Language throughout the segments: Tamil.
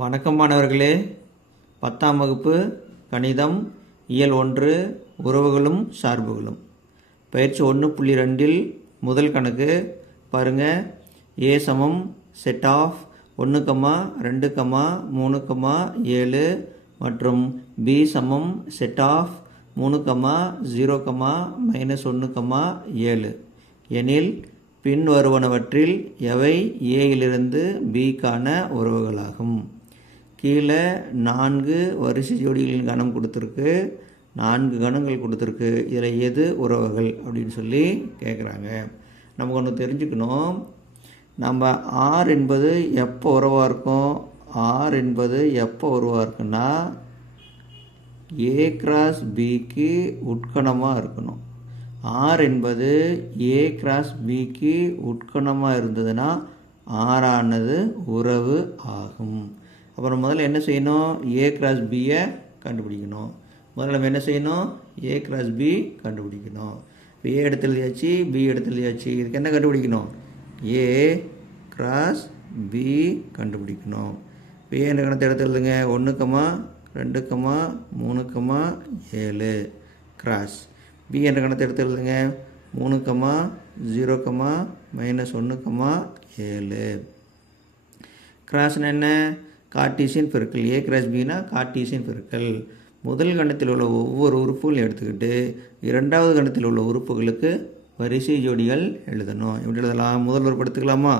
வணக்கம் மாணவர்களே. 10ஆம் வகுப்பு கணிதம் இயல் 1 உறவுகளும் சார்புகளும் பயிற்சி 1.2 முதல் கணக்கு பாருங்கள். A சமம் செட் ஆஃப் 1, 2, 3, 7 மற்றும் B சமம் செட் ஆஃப் 3, 0, -1, 7 எனில் பின் வருவனவற்றில் எவை ஏயிலிருந்து பிக்கான உறவுகளாகும். கீழே 4 வரிசை ஜோடிகளின் கணம் கொடுத்துருக்கு, 4 கணங்கள் கொடுத்துருக்கு. இதில் எது உறவுகள் அப்படின்னு சொல்லி கேட்குறாங்க. நமக்கு ஒன்று தெரிஞ்சுக்கணும். நம்ம R என்பது எப்போ உறவாக இருக்கும்? R என்பது எப்போ உறவாக இருக்குன்னா A கிராஸ் Bக்கு உட்கணமாக இருக்கணும். R என்பது A கிராஸ் Bக்கு உட்கணமாக இருந்ததுன்னா R ஆனது உறவு ஆகும். அப்புறம் முதல்ல என்ன செய்யணும்? A கிராஸ் Bயை கண்டுபிடிக்கணும். முதல்ல நம்ம என்ன செய்யணும்? A கிராஸ் B கண்டுபிடிக்கணும். இப்போ A எடுத்து எழுதியாச்சு, B எடுத்து எழுதியாச்சு. இதுக்கு என்ன கண்டுபிடிக்கணும்? A கிராஸ் B கண்டுபிடிக்கணும். இப்போ A என்ற கணத்தை எடுத்து எழுதுங்க. 1, 2, 3, 7 கிராஸ் B என்ற கணத்தை எடுத்து எழுதுங்க. 3, 0, -1, 7 கிராஸ்னா என்ன? கார்ட்டீசியன் பெருக்கல். A கிராஸ் Bனா கார்ட்டீசியன் பெருக்கல். முதல் கணத்தில் உள்ள ஒவ்வொரு உறுப்புகளும் எடுத்துக்கிட்டு இரண்டாவது கணத்தில் உள்ள உறுப்புகளுக்கு வரிசை ஜோடிகள் எழுதணும். எப்படி எழுதலாம்? முதல் உறுப்பு எடுத்துக்கலாமா?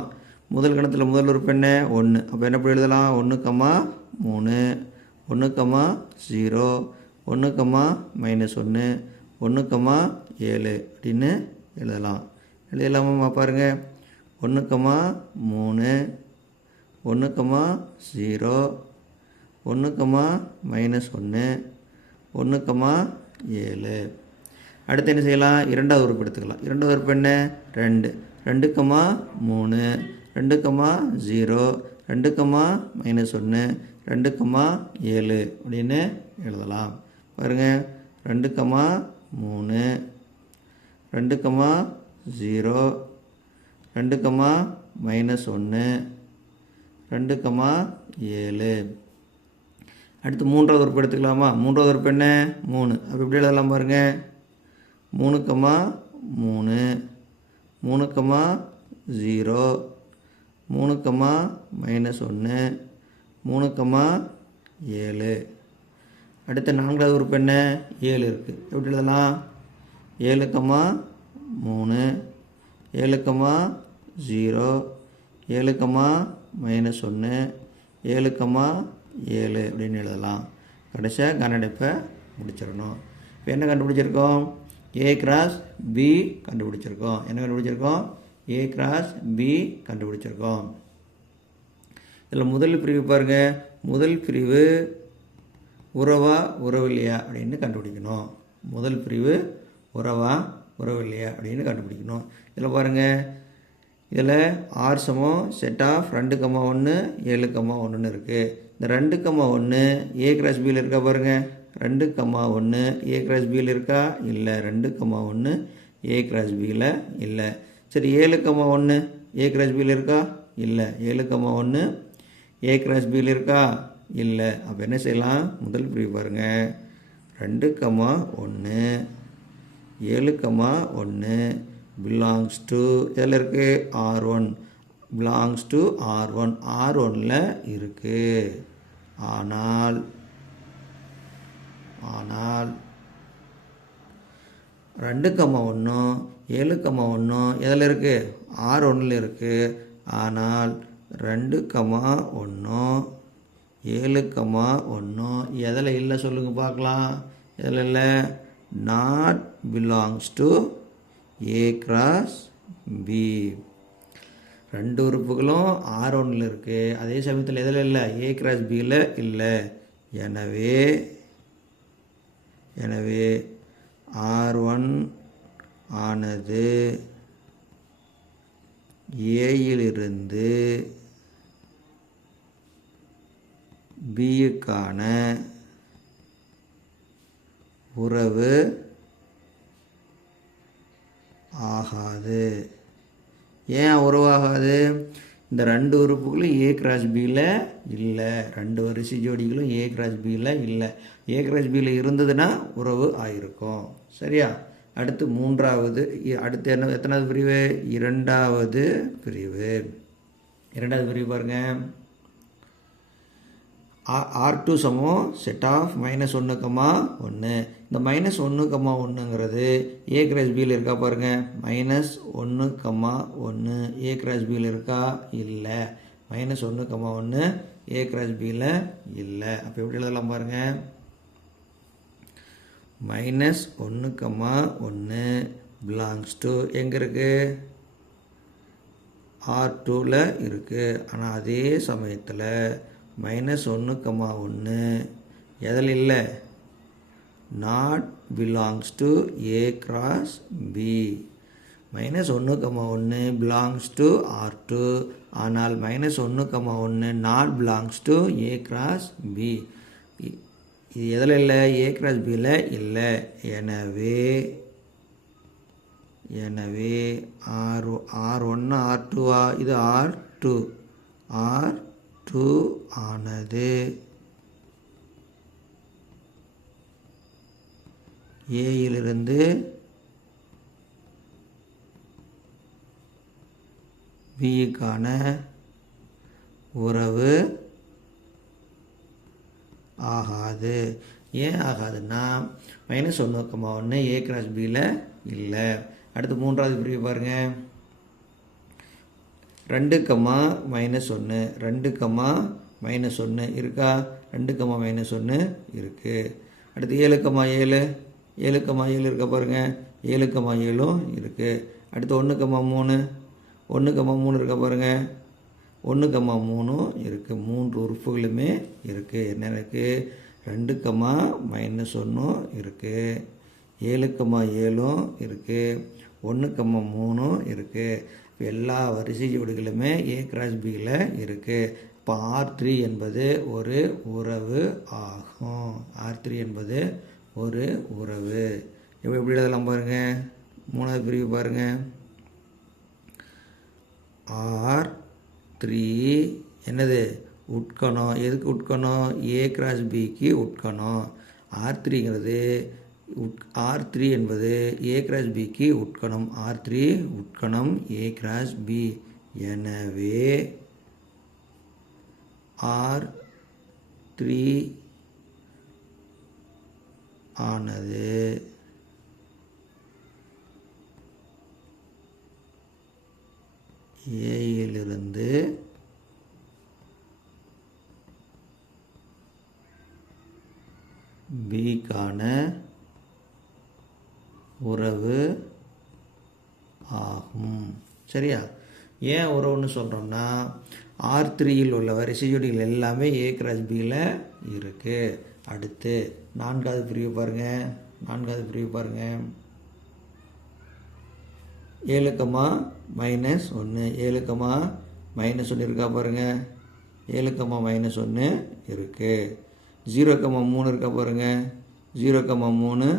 முதல் கணத்தில் முதல் உறுப்பு என்ன? 1. அப்போ என்ன எப்படி எழுதலாம்? 1, 3, 1, 0, 1, -1, 1, 7 அப்படின்னு எழுதலாம். எழுதலாமா பாருங்கள். 1, 3, 1, 0, 1, -1, 1, 7. அடுத்து என்ன செய்யலாம்? இரண்டாவது உறுப்பு எடுத்துக்கலாம். இரண்டாவது உறுப்பு என்ன? 2. 2, 3, 2, 0, 2, -1, 2, 7 அப்படின்னு எழுதலாம். பாருங்கள். 2, 3, 2, 0, 2, -1, 2, 7. அடுத்து மூன்றாவது உறுப்பு எடுத்துக்கலாமா? மூன்றாவது உறுப்பு என்ன? 3. அப்போ எப்படி எழுதலாம் பாருங்கள். 3, 3, 3, 0, 3, -1, 3, 7. அடுத்த நான்காவது உறுப்பு என்ன? 7 இருக்குது. எப்படி எழுதலாம்? 7, 3, 7, 0, 7, -1, 7, 7 அப்படின்னு எழுதலாம். கடைசியாக கணடைப்பை முடிச்சிடணும். இப்போ என்ன கண்டுபிடிச்சிருக்கோம்? A கிராஸ் B கண்டுபிடிச்சிருக்கோம். என்ன கண்டுபிடிச்சிருக்கோம்? A கிராஸ் B கண்டுபிடிச்சிருக்கோம். இதில் முதல் பிரிவு பாருங்கள். முதல் பிரிவு உறவா உறவில்லையா அப்படின்னு கண்டுபிடிக்கணும். முதல் பிரிவு உறவா உறவில்லையா அப்படின்னு கண்டுபிடிக்கணும். இதில் பாருங்கள். இதில் R சமம் செட் ஆஃப் 2, 1, 7, 1ன்னு இருக்குது. இந்த 2, 1 A கிராஸ் Bயில் இருக்கா பாருங்கள். 2, 1 A கிராஸ் Bயில் இருக்கா? இல்லை. 2, 1 A கிராஸ் Bயில் இல்லை. சரி, 7, 1 A கிராஸ் Bயில் இருக்கா? இல்லை. 7, 1 A கிராஸ் Bயில் இருக்கா? இல்லை. அப்போ என்ன செய்யலாம்? முதல் பிரிவு பாருங்கள். 2, 1 7, 1 பிலாங்ஸ் டு எதில் இருக்குது? R1 belongs to R1. R1ல் இருக்குது. ஆனால் 2, 1 7, 1 எதில் இருக்குது? R1ல் இருக்குது. ஆனால் 2, 1 7, 1 எதில் இல்லை சொல்லுங்கள் பார்க்கலாம். எதில் இல்லை? Not belongs to A cross B. ரெண்டு உறுப்புகளும் R1ல் இருக்குது. அதே சமயத்தில் எதில் இல்லை? A கிராஸ் Bயில் இல்லை. எனவே R1 ஆனது Aயிலிருந்து Bக்கான உறவு ஆகாது. ஏன் உறவாகாது? இந்த ரெண்டு உறுப்புகளும் ஏ கிராஸ் பியில் இல்லை, ரெண்டு வரிசை ஜோடிகளும் ஏ கிராஸ் பியில் இல்லை. ஏ கிராஸ் பியில் இருந்ததுன்னா உறவு ஆயிருக்கும். சரியா? அடுத்து மூன்றாவது, அடுத்து என்ன, எத்தனாவது பிரிவு? இரண்டாவது பிரிவு. இரண்டாவது பிரிவு பாருங்கள். R2 சமம் செட் ஆஃப் -1, -1. இந்த -1, 1ங்கிறது ஏ கிராஸ் பியில் இருக்கா பாருங்கள். -1, 1 ஏ கிராஸ் பியில் இருக்கா? இல்லை. -1, 1 ஏ கிராஸ் பியில் இல்லை. அப்போ எப்படி எழுதலாம் பாருங்கள். -1, 1 பிலாங்ஸ் டு எங்கே இருக்குது? R2ல் இருக்குது. ஆனால் அதே சமயத்தில் -1, 1 எதில் இல்லை? Not belongs to A cross B. -1, 1 belongs to R2, ஆனால் -1, 1 not belongs to A cross B. இது எதில் இல்லை? ஏ கிராஸ் பியில் இல்லை. எனவே R1 R2 இது R2 ஆனது ஏயிலிருந்து பிக்கான உறவு ஆகாது. ஏன் ஆகாதுன்னா -1, 1 ஏ கிராஸ் பியில் இல்லை. அடுத்து மூன்றாவது பிரிவு பாருங்கள். 2, -1 2, -1 இருக்கா? 2, -1 இருக்குது. அடுத்து 7, 7 7, இருக்கா பாருங்கள். 7, 7 இருக்குது. அடுத்து 1, 3 1, 3 இருக்கா பாருங்கள். 1, 3 இருக்குது. மூன்று உறுப்புகளுமே இருக்குது. என்ன இருக்குது? 2, -1 இருக்குது. 7, 7 இருக்குது. 1, 3 இருக்குது. எல்லா வரிசை ஜோடிகளுமே ஏ கிராஸ் பியில் இருக்குது. இப்போ R3 என்பது ஒரு உறவு ஆகும். R3 என்பது ஒரு உறவு. எப்படி எழுதலாம் பாருங்கள். மூணாவது பிரிவு பாருங்கள். R3 என்னது? உட்கணம். எதுக்கு உட்கணம்? ஏ கிராஸ் பிக்கு உட்கணம். R3 என்பது ஏ கிராஸ் பிக்கு உட்கணம். R3 உட்கணம் ஏ கிராஸ் பி. எனவே R3 ஆனது ஏயிலிருந்து பிக்கான உறவு ஆகும். சரியா? ஏன் உறவுன்னு சொல்கிறோம்னா R3யில் உள்ள வரிசை ஜோடிகள் எல்லாமே ஏ கிராஸ் பியில் இருக்குது. அடுத்து நான்காவது பிரிவு பாருங்கள். 7, -1 7, -1 இருக்கா பாருங்கள். 7, -1 இருக்குது. 0, 3 இருக்கா பாருங்கள். 0, 3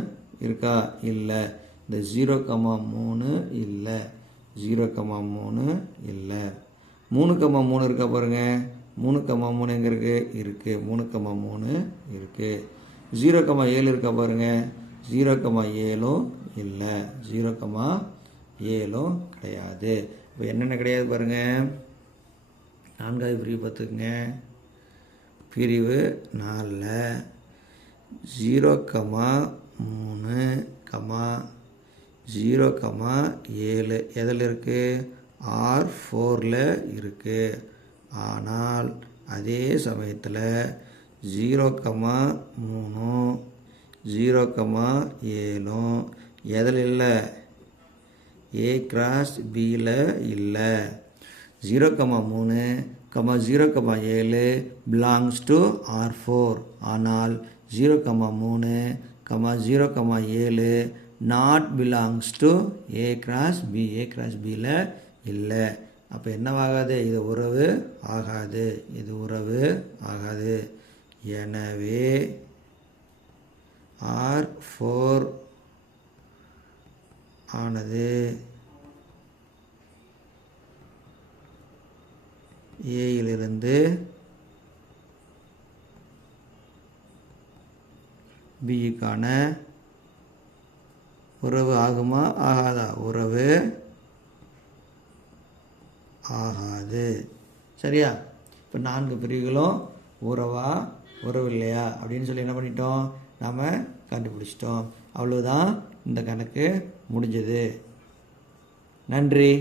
இருக்கா? இல்லை. இந்த 0, 3 இல்லை. 0, 3 இல்லை. 3, 3 இருக்கா பாருங்கள். 3, 3 எங்கே இருக்குது? 3, 3 இருக்குது. 0, 7 இருக்கா பாருங்கள். 0, 7 இல்லை. 0, 7 கிடையாது. இப்போ என்னென்ன கிடையாது பாருங்கள். நான்காவது பிரிவு பார்த்துக்குங்க. பிரிவு 4 0, 3, 0, 7 எதில் இருக்குது? R4ல் இருக்குது. ஆனால் அதே சமயத்தில் 0, 3, 0, 7 எதில் இல்லை? ஏ கிராஸ் பியில் இல்லை. 0, 3, 0, 7 பிலாங்ஸ் டு R4. ஆனால் 0, 3, 0, 7 not belongs to A cross B. A cross பியில் இல்லை. அப்போ என்னவாகாது? இது உறவு ஆகாது. இது உறவு ஆகாது. எனவே R4 ஆனது ஏயிலிருந்து பிக்கான உறவு ஆகுமா ஆகாதா? உறவு ஆகாது. சரியா? இப்போ 4 பிரிவுகளும் உறவா உறவு இல்லையா அப்படின்னு சொல்லி என்ன பண்ணிட்டோம், நாம் கண்டுபிடிச்சிட்டோம். அவ்வளோதான், இந்த கணக்கு முடிஞ்சது. நன்றி.